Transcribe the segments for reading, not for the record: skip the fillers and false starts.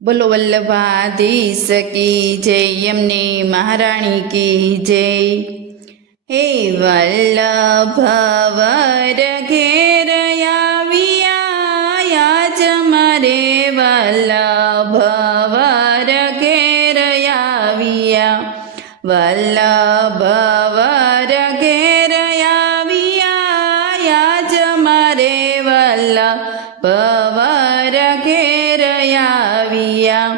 બોલો વલ્લભાધીશ કી જય, એમને મહારાણી કી જય। હે વલ્લભવર ઘેર આવ્યા, આજ મારે વલ્લભવર ઘેર આવ્યા, વલ્લભવર ઘેર આવ્યા, આજ મારે વલ્લભવર ઘેર આવ્યા।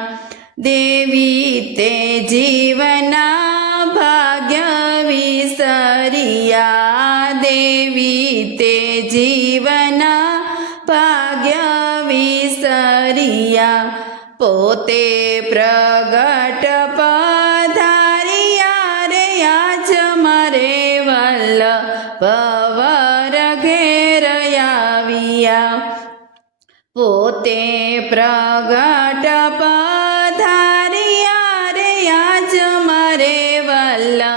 દેવી તે જીવના ભાગ્ય વિસરિયા, દેવી તે જીવના ભાગ્ય વિસરિયા, પોતે પ્રગટ પધાર્યા રે, આજ મારે વલ્લભવર ઘેર આવ્યા, પોતે પ્રગટ પધાર્યા રે, આજ મારે વલ્લભવર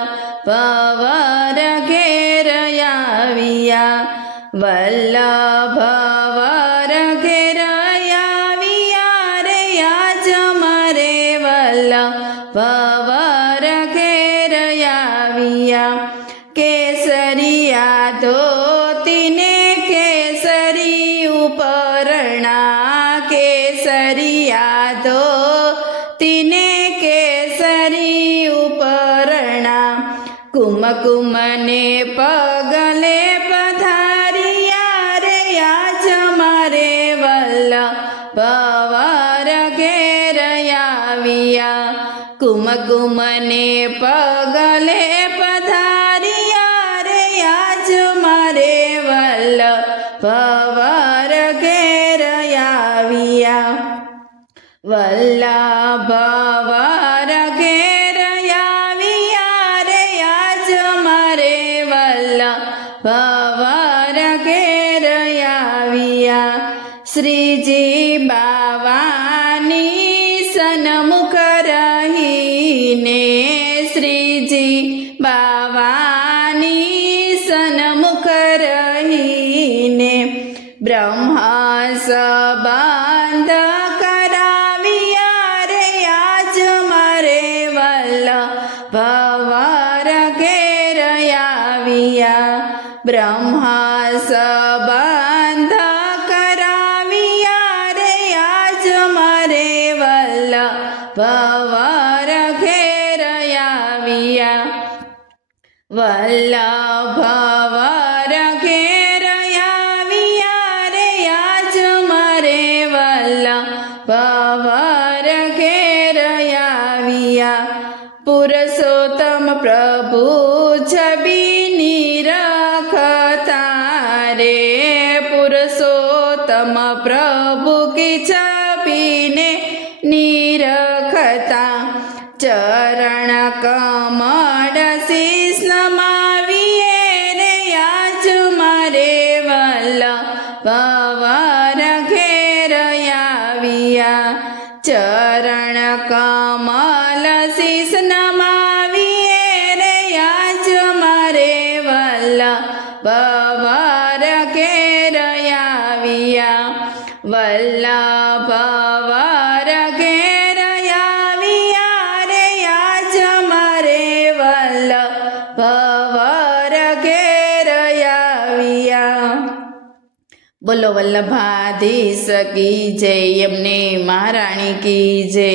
ઘેર આવ્યા, વલ્લભવર ઘેર આવ્યા રે, આજ મારે વલ્લભવર ઘેર આવ્યા। કેસરિયા ધોતીને કેસરી ઉપરણા, કેસરિયા ધોતીને કેસરી ઉપરણા, કુમકુમને પગલે પધાર્યા રે, આજ મારે વલ્લભવર ઘેર આવ્યા, કુમકુમને પગલે પધાર્યા રે, આજ મારે વલ્લભવર ઘેર આવ્યા, વલ્લભવર ઘેર આવ્યા રે, આજ મારે વલ્લભવર ઘેર આવ્યા। શ્રીજી બાવાની સન્મુખ રહીને, શ્રીજી બાવાની સન્મુખ રહીને, બ્રહ્મ સંબંધ કરાવ્યા રે, આજ મારે વલ્લભવર ઘેર આવ્યા, બ્રહ્મ સંબંધ કરાવ્યા રે, આજ મારે વલ્લભવર ઘેર આવ્યા, વલ્લભવર ઘેર આવ્યા રે, આજ મારે વલ્લભવર ઘેર આવ્યા। પુરુષોત્તમ પ્રભુ છબીની રખતા રે, પુરુષોત્તમ પ્રભુ કી છબીને નિરખતા, ચરણ કમળ શીશ નમાવીએ રે, આજ મારે વલ્લભવર ઘેર આવ્યા, ચરણ કમળ શીશ નમાવીએ રે, આજ મારે વલ્લભવર ઘેર આવ્યા, વલ્લભવર ઘેર આવ્યા રે, આજ મારે વલ્લભવર ઘેર આવ્યા। બોલો વલ્લભાધીશ કી જય, એમને મહારાણી કી જય।